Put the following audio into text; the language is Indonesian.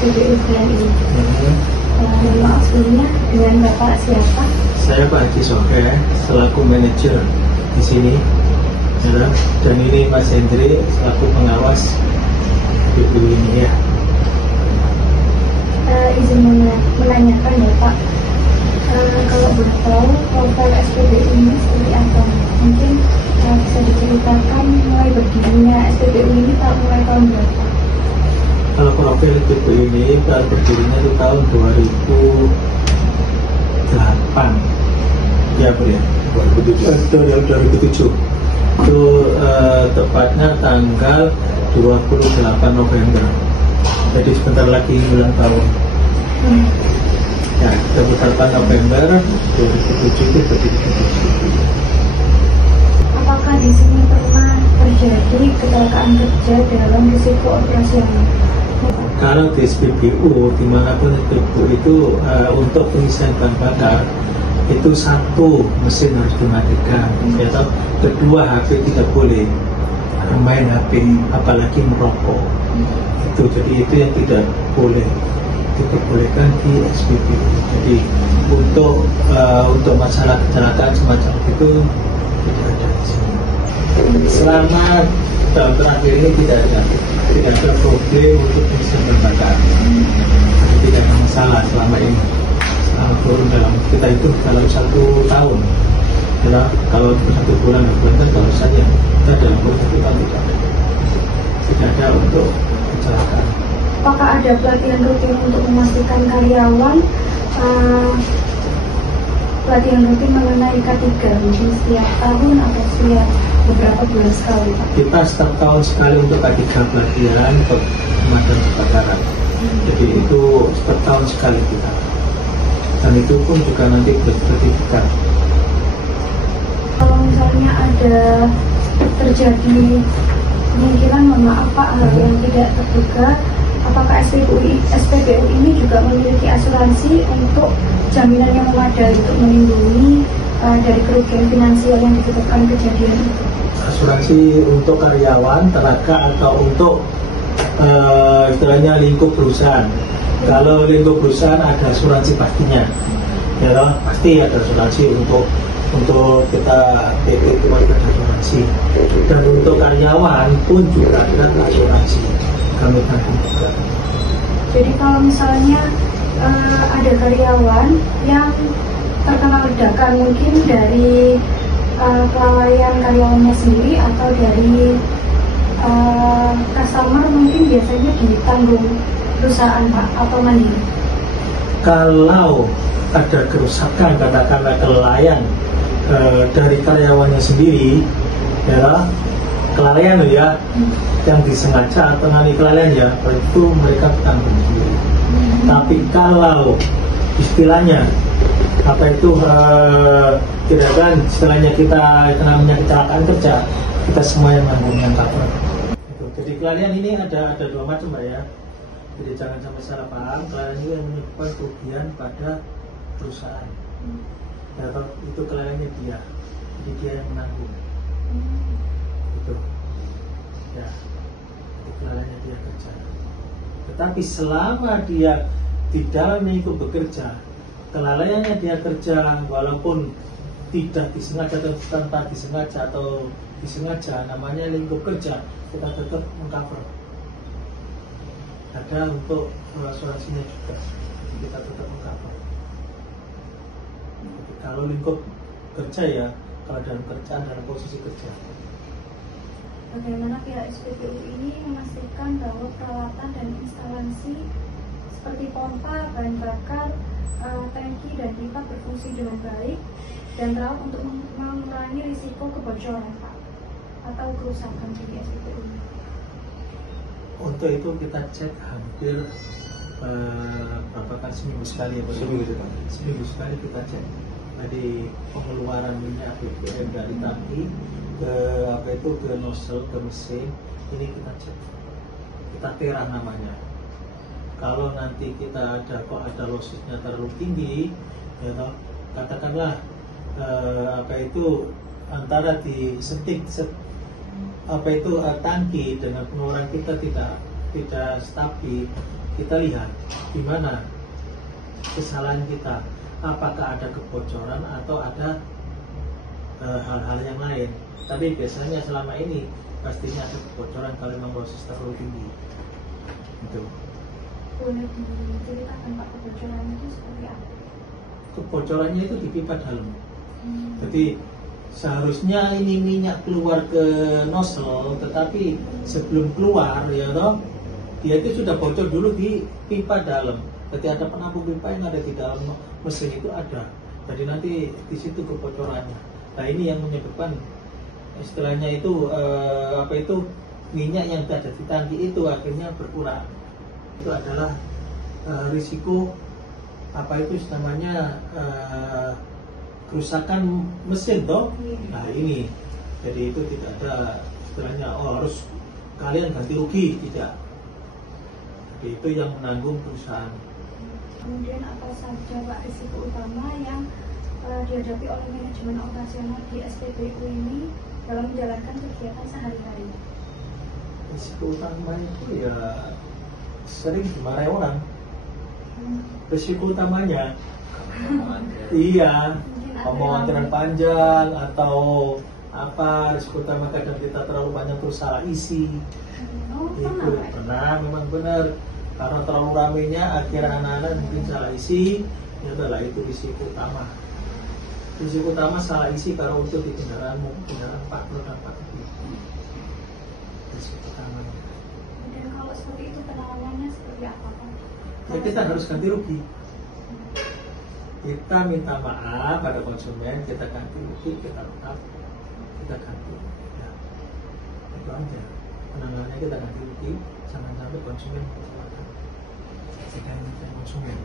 SPBU bulan ini. Mohon maaf sebelumnya, dengan Bapak siapa? Saya Pak Haji Soke, selaku manajer di sini. Dan ini Mas Hendri selaku pengawas SPBU ini ya. Izin menanyakan ya Pak, kalau boleh tahu profil SPBU ini seperti apa? Mungkin bisa diceritakan mulai berdirinya SPBU ini mulai tahun berapa? Kalau profil SPBU ini berdirinya itu tahun 2008 ya Bu ya, 2007 itu tepatnya tanggal 28 November, jadi sebentar lagi ulang tahun. Ya, 28 November 2007 itu berdiri. Apakah di sini pernah terjadi kecelakaan kerja dalam risiko operasional? Kalau di SPBU, dimanapun SPBU itu untuk pengisian bahan bakar itu satu mesin harus dimatikan, atau kedua HP tidak boleh main HP, apalagi merokok. Jadi itu yang tidak boleh diperbolehkan di SPBU. Jadi untuk masalah kecelakaan semacam itu tidak ada di sini. Selama tahun terakhir ini tidak ada problem untuk pengisian bahan bakar. Tidak ada masalah selama ini. Turun dalam kita itu dalam 1 tahun, ya, kalau 1 bulan kan kalau saja kita dalam 1 tahun tidak ada untuk kecelakaan. Apakah ada pelatihan rutin untuk memastikan karyawan pelatihan rutin mengenai K3 mungkin setiap tahun atau setiap beberapa bulan sekali Pak? Kita setiap tahun sekali untuk K3 pelatihan pemadam kebakaran. Jadi itu setiap tahun sekali kita. Dan itu pun juga nanti bersertifikat. Kalau misalnya ada terjadi kemungkinan, mohon maaf Pak, hal yang tidak terduga, apakah SPBU ini juga memiliki asuransi untuk jaminan yang memadai untuk melindungi dari kerugian finansial yang disebabkan kejadian itu? Asuransi untuk karyawan, tenaga, atau untuk istilahnya lingkup perusahaan. Kalau lingkup perusahaan ada asuransi pastinya, ya loh, pasti ada asuransi untuk kita PT itu ada asuransi, dan untuk karyawan pun juga ada asuransi, kami tanggung juga. Jadi kalau misalnya ada karyawan yang terkena ledakan mungkin dari kelalaian karyawannya sendiri atau dari customer, mungkin biasanya ditanggung perusahaan Pak atau mandiri? Kalau ada kerusakan katakanlah kelalaian dari karyawannya sendiri, ya kelalaian ya, yang disengaja atau nanti kelalaian ya, itu mereka tanggung sendiri. Tapi kalau istilahnya apa itu tidak kan istilahnya kita namanya kecelakaan kerja, kita semua yang menanggung yang cover. Jadi kelalaian ini ada 2 macam Mbak ya. Jadi jangan sampai salah paham, kelalaian itu yang menyebabkan kerugian pada perusahaan. Ya, itu kelalaiannya dia, jadi dia yang menanggung. Itu, ya, itu kelalaiannya dia kerja. Tetapi selama dia di dalamnya itu bekerja, kelalaiannya dia kerja, walaupun tidak disengaja atau tanpa disengaja atau disengaja, namanya lingkup kerja, kita tetap mengcover. Ada untuk asuransinya juga, kita tetap mengcover. Kalau lingkup kerja ya, kalau dalam kerjaan, dalam posisi kerja. Bagaimana pihak SPBU ini memastikan bahwa peralatan dan instalasi seperti pompa, bahan bakar, tangki dan pipa berfungsi dengan baik dan terawat untuk mengurangi risiko kebocoran Pak atau kerusakan di SPBU ini? Untuk itu kita cek hampir berapa kali, seminggu sekali ya Pak? Seminggu sekali kita cek. Jadi pengeluaran minyak BBM dari tangki ke nozzle, ke mesin, ini kita cek, kita terah namanya. Kalau nanti kita ada losisnya terlalu tinggi, ya toh, katakanlah antara disentik tangki dengan pengeluaran kita tidak stabil, kita lihat di mana kesalahan kita, apakah ada kebocoran atau ada hal-hal yang lain. Tapi biasanya selama ini pastinya ada kebocoran kalau memang proses terlalu tinggi. Gitu. Boleh diceritakan Pak, kebocoran itu seperti apa? Kebocorannya itu di pipa dalam. Jadi seharusnya ini minyak keluar ke nozzle, tetapi sebelum keluar ya toh, dia itu sudah bocor dulu di pipa dalam. Jadi ada penampung pipa yang ada di dalam mesin itu ada. Jadi nanti di situ kebocorannya. Nah ini yang menyebabkan istilahnya itu minyak yang ada di tangki itu akhirnya berkurang. Itu adalah risiko namanya kerusakan mesin toh. Nah ini jadi itu tidak ada istilahnya harus kalian ganti rugi, tidak. Jadi itu yang menanggung perusahaan. Kemudian apa saja Pak risiko utama yang dihadapi oleh manajemen operasional di SPBU ini dalam menjalankan kegiatan sehari-hari? Risiko utama itu ya sering dimarahi orang. Risiko utamanya iya, omongan antrian panjang atau apa, risiko utama kadang kita terlalu banyak terus salah isi. Itu pernah, memang benar, karena terlalu ramenya akhirnya anak-anak mungkin salah isi. Ya adalah itu risiko utama. Risiko utama salah isi kalau untuk di kendaraan 4 roda 4 itu risiko utama. Dan kalau seperti itu penanganannya seperti apa Pak? Ya kita harus ganti rugi. Kita minta maaf pada konsumen, kita ganti rugi, kita tetap kita ganti. Ya. Itu aja. Penanganannya kita ganti rugi, jangan sampai konsumen kecewa. Kita minta konsumen.